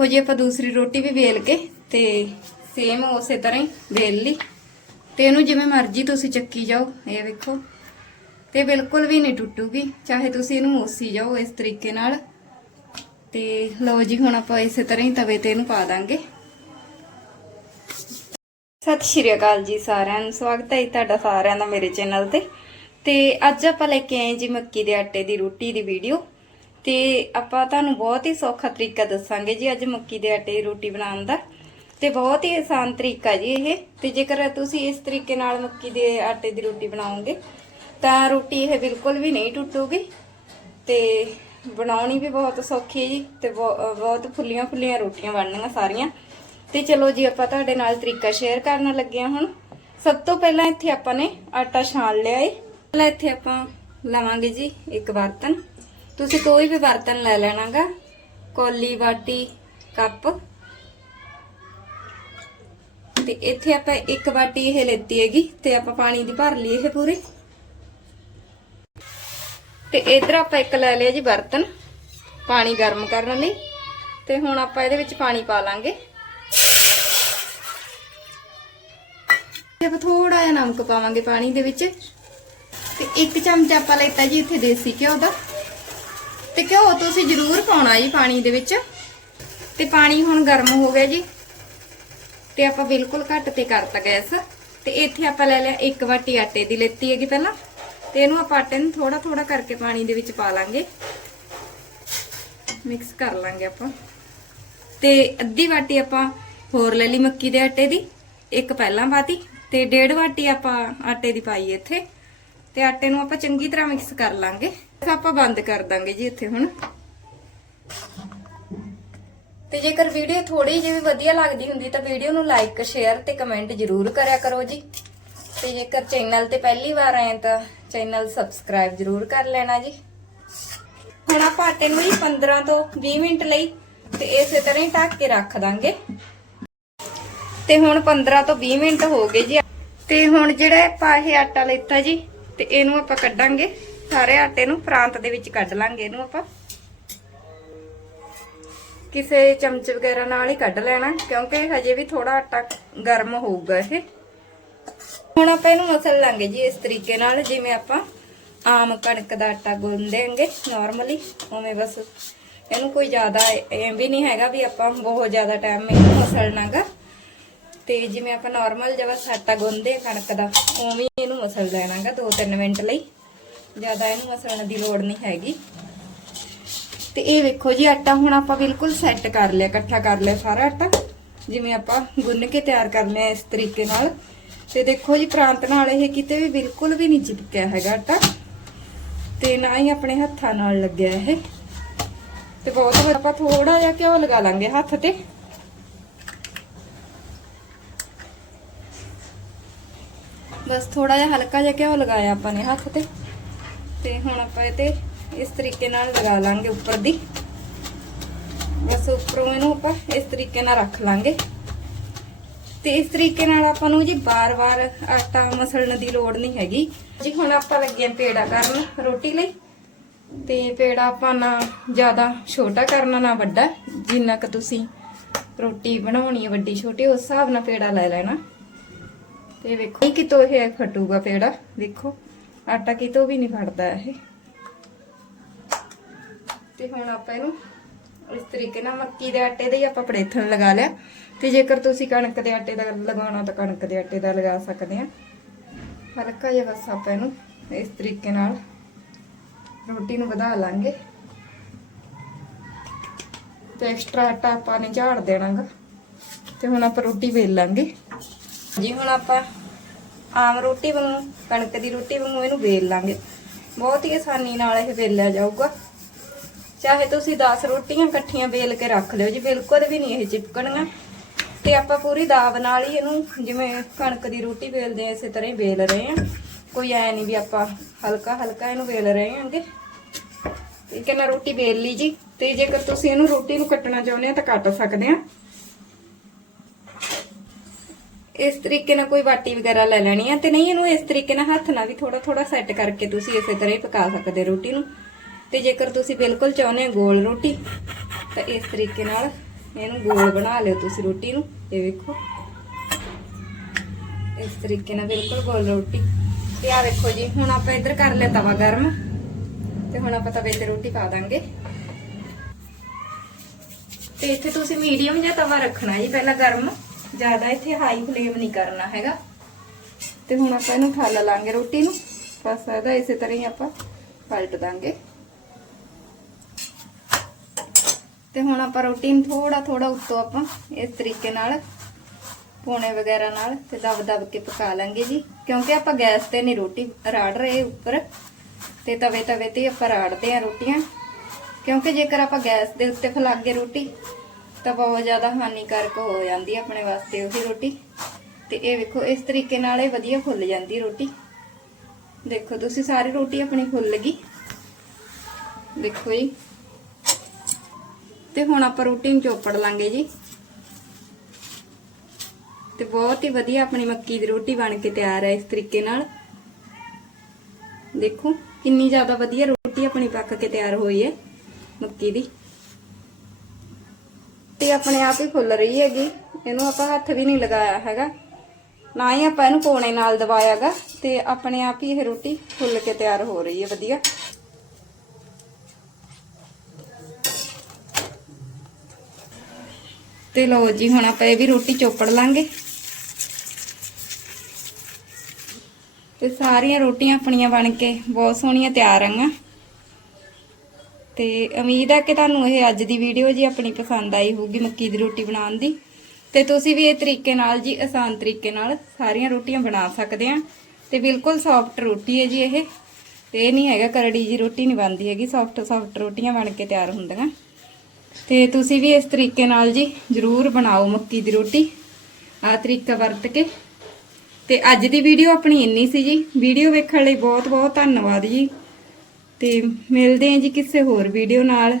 ਵੇਖੋ ਜੀ, ਆਪਾਂ ਦੂਸਰੀ ਰੋਟੀ ਵੀ ਵੇਲ ਕੇ ਤੇ ਸੇਮ ਉਸੇ ਤਰ੍ਹਾਂ ਹੀ ਵੇਲ ਲਈ। ਤੇ ਇਹਨੂੰ ਜਿਵੇਂ ਮਰਜ਼ੀ ਤੁਸੀਂ ਚੱਕੀ ਜਾਓ, ਇਹ ਵੇਖੋ। ਤੇ ਬਿਲਕੁਲ ਵੀ ਨਹੀਂ ਟੁੱਟੂਗੀ, ਚਾਹੇ ਤੁਸੀਂ ਇਹਨੂੰ ਮੋਸੀ ਜਾਓ ਇਸ ਤਰੀਕੇ ਨਾਲ। ਤੇ ਲਓ ਜੀ, ਹੁਣ ਆਪਾਂ ਇਸੇ ਤਰ੍ਹਾਂ ਹੀ ਤਵੇ ਤੇ ਇਹਨੂੰ ਪਾ ਦਾਂਗੇ। ਸਤਿ ਸ਼੍ਰੀ ਅਕਾਲ ਜੀ ਸਾਰਿਆਂ ਨੂੰ, ਸਵਾਗਤ ਹੈ ਜੀ ਤੁਹਾਡਾ ਸਾਰਿਆਂ ਦਾ ਮੇਰੇ ਚੈਨਲ ਤੇ। ਤੇ ਅੱਜ ਆਪਾਂ ਲੈ ਕੇ ਆਏ ਜੀ ਮੱਕੀ ਦੇ ਆਟੇ ਦੀ ਰੋਟੀ ਦੀ ਵੀਡੀਓ ਤੇ ਆਪਾਂ ਤੁਹਾਨੂੰ ਬਹੁਤ ਹੀ ਸੌਖਾ ਤਰੀਕਾ ਦੱਸਾਂਗੇ ਜੀ ਅੱਜ ਮੱਕੀ ਦੇ ਆਟੇ ਦੀ ਰੋਟੀ ਬਣਾਉਣ ਦਾ। ਤੇ ਬਹੁਤ ਹੀ ਆਸਾਨ ਤਰੀਕਾ ਜੀ ਇਹ। ਤੇ ਜੇਕਰ ਤੁਸੀਂ ਇਸ ਤਰੀਕੇ ਨਾਲ ਮੱਕੀ ਦੇ ਆਟੇ ਦੀ ਰੋਟੀ ਬਣਾਓਗੇ, ਤਾਂ ਰੋਟੀ ਇਹ ਬਿਲਕੁਲ ਵੀ ਨਹੀਂ ਟੁੱਟੂਗੀ। ਤੇ ਬਣਾਉਣੀ ਵੀ ਬਹੁਤ ਸੌਖੀ ਹੈ ਜੀ ਤੇ ਬਹੁ- ਬਹੁਤ ਫੁੱਲੀਆਂ ਫੁੱਲੀਆਂ ਰੋਟੀਆਂ ਬਣਨੀਆਂ ਸਾਰੀਆਂ। ਤੇ ਚਲੋ ਜੀ ਆਪਾਂ ਤੁਹਾਡੇ ਨਾਲ ਤਰੀਕਾ ਸ਼ੇਅਰ ਕਰਨ ਲੱਗੇ ਹਾਂ ਹੁਣ। ਸਭ ਤੋਂ ਪਹਿਲਾਂ ਇੱਥੇ ਆਪਾਂ ਨੇ ਆਟਾ ਛਾਣ ਲਿਆ ਏ। ਪਹਿਲਾਂ ਇੱਥੇ ਆਪਾਂ ਲਵਾਂਗੇ ਜੀ ਇੱਕ ਬਰਤਨ। ਤੁਸੀਂ ਕੋਈ ਵੀ ਬਰਤਨ ਲੈ ਲੈਣਾਗਾ। ਕੋਲੀ, ਬਾਟੀ, ਕੱਪ। ਤੇ ਇੱਥੇ ਆਪਾਂ ਇੱਕ ਬਾਟੀ ਇਹ ਲੈਤੀ ਹੈਗੀ ਤੇ ਆਪਾਂ ਪਾਣੀ ਦੀ ਭਰ ਲਈ ਇਹ ਪੂਰੀ। ਤੇ ਇਧਰ ਆਪਾਂ ਇੱਕ ਲੈ ਲਿਆ ਜੀ ਬਰਤਨ, ਪਾਣੀ ਗਰਮ ਕਰਨ ਲਈ। ਤੇ ਹੁਣ ਆਪਾਂ ਇਹਦੇ ਵਿੱਚ ਪਾਣੀ ਪਾ ਲਾਂਗੇ। ਤੇ ਆਪਾਂ ਥੋੜਾ ਜਿਹਾ ਨਮਕ ਪਾਵਾਂਗੇ ਪਾਣੀ ਦੇ ਵਿੱਚ। ਤੇ ਇੱਕ ਚਮਚ ਆਪਾਂ ਲੈਤਾ ਜੀ ਇੱਥੇ ਦੇਸੀ ਘਿਓ ਦਾ। ਤੇ ਘਿਓ ਤੁਸੀਂ ਜ਼ਰੂਰ ਪਾਉਣਾ ਜੀ ਪਾਣੀ ਦੇ ਵਿੱਚ। ਤੇ ਪਾਣੀ ਹੁਣ ਗਰਮ ਹੋ ਗਿਆ ਜੀ। ਤੇ ਆਪਾਂ ਬਿਲਕੁਲ ਘੱਟ ਤੇ ਕਰਤਾ ਗੈਸ। ਤੇ ਇੱਥੇ ਆਪਾਂ ਲੈ ਲਿਆ ਇੱਕ ਵਾਟੀ ਆਟੇ ਦੀ ਲੈਤੀ ਹੈਗੀ ਪਹਿਲਾਂ। ਤੇ ਇਹਨੂੰ ਆਪਾਂ ਆਟੇ ਨੂੰ ਥੋੜਾ ਥੋੜਾ ਕਰਕੇ ਪਾਣੀ ਦੇ ਵਿੱਚ ਪਾ ਲਾਂਗੇ। ਮਿਕਸ ਕਰ ਲਾਂਗੇ ਆਪਾਂ। ਤੇ ਅੱਧੀ ਵਾਟੀ ਆਪਾਂ ਹੋਰ ਲੈ ਲਈ ਮੱਕੀ ਦੇ ਆਟੇ ਦੀ। ਇੱਕ ਪਹਿਲਾਂ ਪਾਤੀ ਤੇ ਡੇਢ ਵਾਟੀ ਆਪਾਂ ਆਟੇ ਦੀ ਪਾਈ ਇੱਥੇ। ਤੇ ਆਟੇ ਨੂੰ ਆਪਾਂ ਚੰਗੀ ਤਰ੍ਹਾਂ ਮਿਕਸ ਕਰ ਲਾਂਗੇ। ਆਪਾਂ ਬੰਦ ਕਰ ਦਾਂਗੇ ਜੀ ਇੱਥੇ ਹੁਣ। ਤੇ ਜੇਕਰ ਵੀਡੀਓ ਥੋੜੀ ਜਿਹੀ ਵੀ ਵਧੀਆ ਲੱਗਦੀ ਹੁੰਦੀ ਤਾਂ ਵੀਡੀਓ ਨੂੰ ਲਾਈਕ ਸ਼ੇਅਰ ਤੇ ਕਮੈਂਟ ਜ਼ਰੂਰ ਕਰਿਆ ਕਰੋ ਜੀ। ਤੇ ਜੇਕਰ ਚੈਨਲ ਤੇ ਪਹਿਲੀ ਵਾਰ ਆਏ ਤਾਂ ਚੈਨਲ ਸਬਸਕ੍ਰਾਈਬ ਜ਼ਰੂਰ ਕਰ ਲੈਣਾ ਜੀ। ਹੁਣ ਆਪਾਂ ਆਟੇ ਨੂੰ ਜੀ 15 ਤੋਂ 20 ਮਿੰਟ ਲਈ ਤੇ ਇਸੇ ਤਰ੍ਹਾਂ ਹੀ ਢੱਕ ਕੇ ਰੱਖ ਦਾਂਗੇ। ਤੇ ਹੁਣ 15 ਤੋਂ 20 ਮਿੰਟ ਹੋ ਗਏ ਜੀ। ਤੇ ਹੁਣ ਜਿਹੜਾ ਆਪਾਂ ਇਹ ਆਟਾ ਲੈਤਾ ਜੀ, ਤੇ ਇਹਨੂੰ ਆਪਾਂ ਕੱਢਾਂਗੇ। ਸਾਰੇ ਆਟੇ ਨੂੰ ਪ੍ਰਾਂਤ ਦੇ ਵਿੱਚ ਕੱਢ ਲਾਂਗੇ ਇਹਨੂੰ ਆਪਾਂ। ਕਿਸੇ ਚਮਚ ਵਗੈਰਾ ਨਾਲ ਹੀ ਕੱਢ ਲੈਣਾ, ਕਿਉਂਕਿ ਹਜੇ ਵੀ ਥੋੜਾ ਆਟਾ ਗਰਮ ਹੋਊਗਾ ਇਹ। ਹੁਣ ਆਪਾਂ ਇਹਨੂੰ ਮਸਲ ਲਾਂਗੇ ਜੀ ਇਸ ਤਰੀਕੇ ਨਾਲ, ਜਿਵੇਂ ਆਪਾਂ ਆਮ ਕਣਕ ਦਾ ਆਟਾ ਗੁੰਨਦੇਂਗੇ ਨਾਰਮਲੀ ਉਵੇਂ ਬਸ। ਇਹਨੂੰ ਕੋਈ ਜ਼ਿਆਦਾ ਇਹ ਵੀ ਨਹੀਂ ਹੈਗਾ ਵੀ ਆਪਾਂ ਬਹੁਤ ਜ਼ਿਆਦਾ ਟਾਈਮ ਇਹਨੂੰ ਮਸਲਣਾਗਾ। ਤੇ ਜਿਵੇਂ ਆਪਾਂ ਨਾਰਮਲ ਜਿਹਾ ਆਟਾ ਗੁੰਨਦੇ ਆ ਕਣਕ ਦਾ, ਉਵੇਂ ਹੀ ਇਹਨੂੰ ਮਸਲ ਲੈਣਾਗਾ 2-3 ਮਿੰਟ ਲਈ। ਜ਼ਿਆਦਾ ਇਹਨੂੰ ਮਸਲਣ ਦੀ ਲੋੜ ਨਹੀਂ ਹੈਗੀ। ਤੇ ਇਹ ਵੇਖੋ ਜੀ, ਆਟਾ ਹੁਣ ਆਪਾਂ ਬਿਲਕੁਲ ਸੈੱਟ ਕਰ ਲਿਆ, ਇਕੱਠਾ ਕਰ ਲਿਆ ਸਾਰਾ ਆਟਾ। ਜਿਵੇਂ ਆਪਾਂ ਗੁੰਨ ਕੇ ਤਿਆਰ ਕਰ ਲਿਆ ਇਸ ਤਰੀਕੇ ਨਾਲ। ਤੇ ਦੇਖੋ ਜੀ, ਪ੍ਰਾਂਤ ਨਾਲ ਇਹ ਕਿਤੇ ਵੀ ਬਿਲਕੁਲ ਵੀ ਨਹੀਂ ਚਿਪਕਿਆ ਹੈਗਾ ਆਟਾ। ਤੇ ਨਾ ਹੀ ਆਪਣੇ ਹੱਥਾਂ ਨਾਲ ਲੱਗਿਆ ਇਹ। ਤੇ ਬਹੁਤ ਵਾਰ ਆਪਾਂ ਥੋੜਾ ਜਿਹਾ ਘਿਓ ਲਗਾ ਲਾਂਗੇ ਹੱਥ ਤੇ। ਬਸ ਥੋੜਾ ਜਿਹਾ ਹਲਕਾ ਜਿਹਾ ਘਿਓ ਲਗਾਇਆ ਆਪਾਂ ਨੇ ਹੱਥ ਤੇ। ਤੇ ਹੁਣ ਆਪਾਂ ਇਹ ਤੇ ਇਸ ਤਰੀਕੇ ਨਾਲ ਲਗਾ ਲਾਂਗੇ ਉੱਪਰ ਦੀ। ਬਸ ਉੱਪਰੋਂ ਇਹਨੂੰ ਆਪਾਂ ਇਸ ਤਰੀਕੇ ਨਾਲ ਰੱਖ ਲਾਂਗੇ। ਤੇ ਇਸ ਤਰੀਕੇ ਨਾਲ ਆਪਾਂ ਨੂੰ ਜੀ ਬਾਰ-ਬਾਰ ਆਟਾ ਮਸਲਣ ਦੀ ਲੋੜ ਨਹੀਂ ਹੈਗੀ। ਜੀ ਹੁਣ ਆਪਾਂ ਲੱਗੇ ਆਂ ਪੇੜਾ ਕਰਨ ਰੋਟੀ ਲਈ। ਤੇ ਪੇੜਾ ਆਪਾਂ ਨਾ ਜ਼ਿਆਦਾ ਛੋਟਾ ਕਰਨਾ ਨਾ ਵੱਡਾ, ਜਿੰਨਾ ਕਿ ਤੁਸੀਂ ਰੋਟੀ ਬਣਾਉਣੀ ਹੈ ਵੱਡੀ ਛੋਟੀ, ਉਸ ਹਿਸਾਬ ਨਾਲ ਪੇੜਾ ਲੈ ਲੈਣਾ। ਤੇ ਵੇਖੋ, ਇਹ ਕਿਤੋਂ ਇਹ ਫਟੂਗਾ ਪੇੜਾ ਦੇਖੋ ਆਟਾ ਕਿਤੋਂ ਵੀ ਨਹੀਂ ਫਟਦਾ ਇਹ। ਤੇ ਹੁਣ ਆਪਾਂ ਇਹਨੂੰ ਇਸ ਤਰੀਕੇ ਨਾਲ ਮੱਕੀ ਦੇ ਆਟੇ ਦੇ ਹੀ ਆਪਾਂ ਪੜੇਥਣ ਲਗਾ ਲਿਆ। ਤੇ ਜੇਕਰ ਤੁਸੀਂ ਕਣਕ ਦੇ ਆਟੇ ਦਾ ਲਗਾਉਣਾ ਤਾਂ ਕਣਕ ਦੇ ਆਟੇ ਦਾ ਲਗਾ ਸਕਦੇ ਆ। ਹਲਕਾ ਜਿਹਾ ਬਸ ਆਪਾਂ ਇਹਨੂੰ ਇਸ ਤਰੀਕੇ ਨਾਲ ਰੋਟੀ ਨੂੰ ਵਧਾ ਲਾਂਗੇ। ਤੇ ਐਕਸਟਰਾ ਆਟਾ ਆਪਾਂ ਨੇ ਝਾੜ ਦੇਣਾਗਾ। ਤੇ ਹੁਣ ਆਪਾਂ ਰੋਟੀ ਵੇਲ ਲਾਂਗੇ। ਜੀ ਹੁਣ ਆਪਾਂ ਆਮ ਰੋਟੀ ਵਾਂਗੂ, ਕਣਕ ਦੀ ਰੋਟੀ ਵਾਂਗੂ ਇਹਨੂੰ ਵੇਲ ਲਾਂਗੇ। ਬਹੁਤ ਹੀ ਆਸਾਨੀ ਨਾਲ ਇਹ ਵੇਲਿਆ ਜਾਊਗਾ। ਚਾਹੇ ਤੁਸੀਂ 10 ਰੋਟੀਆਂ ਇਕੱਠੀਆਂ ਵੇਲ ਕੇ ਰੱਖ ਲਿਓ ਜੀ, ਬਿਲਕੁਲ ਵੀ ਨਹੀਂ ਇਹ ਚਿਪਕਣੀਆਂ। ਤੇ ਆਪਾਂ ਪੂਰੀ ਦਾਬ ਨਾਲ ਹੀ ਇਹਨੂੰ ਜਿਵੇਂ ਕਣਕ ਦੀ ਰੋਟੀ ਵੇਲਦੇ ਆ ਇਸੇ ਤਰ੍ਹਾਂ ਹੀ ਵੇਲ ਰਹੇ ਆ ਕੋਈ ਐ ਨਹੀਂ ਵੀ ਆਪਾਂ ਹਲਕਾ ਹਲਕਾ ਇਹਨੂੰ ਵੇਲ ਰਹੇ ਆਂਗੇ ਠੀਕ ਹੈ ਨਾ ਰੋਟੀ ਵੇਲ ਲਈ ਜੀ, ਤੇ ਜੇਕਰ ਤੁਸੀਂ ਇਹਨੂੰ ਰੋਟੀ ਨੂੰ ਕੱਟਣਾ ਚਾਹੁੰਦੇ ਆ ਤਾਂ ਕੱਟ ਸਕਦੇ ਆ ਇਸ ਤਰੀਕੇ ਨਾਲ ਕੋਈ ਵਾਟੀ ਵਗੈਰਾ ਲੈ ਲੈਣੀ ਆ ਤੇ ਨਹੀਂ ਇਹਨੂੰ ਇਸ ਤਰੀਕੇ ਨਾਲ ਹੱਥ ਨਾਲ ਵੀ ਥੋੜਾ ਥੋੜਾ ਸੈੱਟ ਕਰਕੇ ਤੁਸੀਂ ਇਸੇ ਤਰ੍ਹਾਂ ਹੀ ਪਕਾ ਸਕਦੇ ਰੋਟੀ ਨੂੰ। ਤੇ ਜੇਕਰ ਤੁਸੀਂ ਬਿਲਕੁਲ ਚਾਹੁੰਦੇ ਹੋ ਗੋਲ ਰੋਟੀ, ਤਾਂ ਇਸ ਤਰੀਕੇ ਨਾਲ ਇਹਨੂੰ ਗੋਲ ਬਣਾ ਲਿਓ ਤੁਸੀਂ ਰੋਟੀ ਨੂੰ। ਇਹ ਵੇਖੋ। ਇਸ ਤਰੀਕੇ ਨਾਲ ਬਿਲਕੁਲ ਗੋਲ ਰੋਟੀ। ਤੇ ਆ ਵੇਖੋ ਜੀ, ਹੁਣ ਆਪਾਂ ਇੱਧਰ ਕਰ ਲਿਆ ਤਵਾ ਗਰਮ। ਤੇ ਹੁਣ ਆਪਾਂ ਤਵੇ ਤੇ ਰੋਟੀ ਪਾ ਦਾਂਗੇ। ਤੇ ਇੱਥੇ ਤੁਸੀਂ ਮੀਡੀਅਮ ਜਿਹਾ ਤਵਾ ਰੱਖਣਾ ਜੀ, ਪਹਿਲਾਂ ਗਰਮ। ਜ਼ਿਆਦਾ ਇੱਥੇ ਹਾਈ ਫਲੇਮ ਨਹੀਂ ਕਰਨਾ ਹੈਗਾ। ਤੇ ਹੁਣ ਆਪਾਂ ਇਹਨੂੰ ਠਾਲ ਲਾਂਗੇ ਰੋਟੀ ਨੂੰ। ਬਸ ਇਹਦਾ ਇਸੇ ਤਰ੍ਹਾਂ ਹੀ ਆਪਾਂ ਪਲਟ ਦਾਂਗੇ। ਤੇ ਹੁਣ ਆਪਾਂ ਰੋਟੀ ਨੂੰ ਥੋੜਾ ਥੋੜਾ ਉੱਤੋਂ ਆਪਾਂ ਇਸ ਤਰੀਕੇ ਨਾਲ ਪੋਣੇ ਵਗੈਰਾ ਨਾਲ ਤੇ ਦਬ ਦਬ ਕੇ ਪਕਾ ਲਾਂਗੇ ਜੀ। ਕਿਉਂਕਿ ਆਪਾਂ ਗੈਸ ਤੇ ਨਹੀਂ ਰੋਟੀ ਰਾੜ ਰਹੇ ਉੱਪਰ। ਤੇ ਤਵੇ ਤਵੇ ਤੇ ਆਪਾਂ ਰਾੜਦੇ ਆ ਰੋਟੀਆਂ। ਕਿਉਂਕਿ ਜੇਕਰ ਆਪਾਂ ਗੈਸ ਦੇ ਉੱਤੇ ਫਲਾਗੇ ਰੋਟੀ ਤਾਂ ਬਹੁਤ ਜ਼ਿਆਦਾ ਹਾਨੀਕਾਰਕ ਹੋ ਜਾਂਦੀ ਹੈ ਆਪਣੇ ਵਾਸਤੇ ਉਹੀ ਰੋਟੀ। ਤੇ ਇਹ ਵੇਖੋ, ਇਸ ਤਰੀਕੇ ਨਾਲ ਇਹ ਵਧੀਆ ਫੁੱਲ ਜਾਂਦੀ ਰੋਟੀ। ਦੇਖੋ, ਤੁਸੀਂ ਸਾਰੀ ਰੋਟੀ ਆਪਣੀ ਫੁੱਲ ਗਈ। ਦੇਖੋ ਜੀ। ਤੇ ਹੁਣ ਆਪਾਂ ਰੋਟੀ ਨੂੰ ਚੋਪੜ ਲਾਂਗੇ ਜੀ। ਤੇ ਬਹੁਤ ਹੀ ਵਧੀਆ ਆਪਣੀ ਮੱਕੀ ਦੀ ਰੋਟੀ ਬਣ ਕੇ ਤਿਆਰ ਹੈ ਇਸ ਤਰੀਕੇ ਨਾਲ। ਦੇਖੋ, ਕਿੰਨੀ ਜ਼ਿਆਦਾ ਵਧੀਆ ਰੋਟੀ ਆਪਣੀ ਪੱਕ ਕੇ ਤਿਆਰ ਹੋਈ ਹੈ ਮੱਕੀ ਦੀ। ਤੇ ਆਪਣੇ ਆਪ ਹੀ ਫੁੱਲ ਰਹੀ ਹੈਗੀ। ਇਹਨੂੰ ਆਪਾਂ ਹੱਥ ਵੀ ਨਹੀਂ ਲਗਾਇਆ ਹੈਗਾ। ਨਾ ਹੀ ਆਪਾਂ ਇਹਨੂੰ ਕੋਣੇ ਨਾਲ ਦਬਾਇਆਗਾ ਤੇ ਆਪਣੇ ਆਪ ਹੀ ਇਹ ਰੋਟੀ ਫੁੱਲ ਕੇ ਤਿਆਰ ਹੋ ਰਹੀ ਹੈ। ਵਧੀਆ। ਤੇ ਲਓ ਜੀ, ਹੁਣ ਆਪਾਂ ਇਹ ਵੀ ਰੋਟੀ ਚੋਪੜ ਲਾਂਗੇ। ਤੇ ਸਾਰੀਆਂ ਰੋਟੀਆਂ ਆਪਣੀਆਂ ਬਣ ਕੇ ਬਹੁਤ ਸੋਹਣੀਆਂ ਤਿਆਰ ਆਂਗਾ ਤੇ ਉਮੀਦ ਹੈ ਕਿ ਤੁਹਾਨੂੰ ਇਹ ਅੱਜ ਦੀ ਵੀਡੀਓ ਜੀ ਆਪਣੀ ਪਸੰਦ ਆਈ ਹੋਊਗੀ ਮੱਕੀ ਦੀ ਰੋਟੀ ਬਣਾਉਣ ਦੀ। ਤੇ ਤੁਸੀਂ ਵੀ ਇਹ ਤਰੀਕੇ ਨਾਲ ਜੀ ਆਸਾਨ ਤਰੀਕੇ ਨਾਲ ਸਾਰੀਆਂ ਰੋਟੀਆਂ ਬਣਾ ਸਕਦੇ ਆ। ਤੇ ਬਿਲਕੁਲ ਸੌਫਟ ਰੋਟੀ ਹੈ ਜੀ ਇਹ। ਇਹ ਨਹੀਂ ਹੈਗਾ ਕਰੜੀ ਜੀ ਰੋਟੀ ਨਹੀਂ ਬਣਦੀ ਹੈਗੀ ਸੌਫਟ ਸੌਫਟ ਰੋਟੀਆਂ ਬਣ ਕੇ ਤਿਆਰ ਹੁੰਦੀਆਂ। ਤੇ ਤੁਸੀਂ ਵੀ ਇਸ ਤਰੀਕੇ ਨਾਲ ਜੀ ਜਰੂਰ ਬਣਾਓ ਮੱਕੀ ਦੀ ਰੋਟੀ। ਆਹ ਤਰੀਕਾ ਵਰਤ ਕੇ। ਤੇ ਅੱਜ ਦੀ ਵੀਡੀਓ ਆਪਣੀ ਇੰਨੀ ਸੀ ਜੀ। ਵੀਡੀਓ ਵੇਖਣ ਲਈ ਬਹੁਤ ਬਹੁਤ ਧੰਨਵਾਦ ਜੀ। ਤੇ ਮਿਲਦੇ ਹਾਂ ਜੀ ਕਿਸੇ ਹੋਰ ਵੀਡੀਓ ਨਾਲ।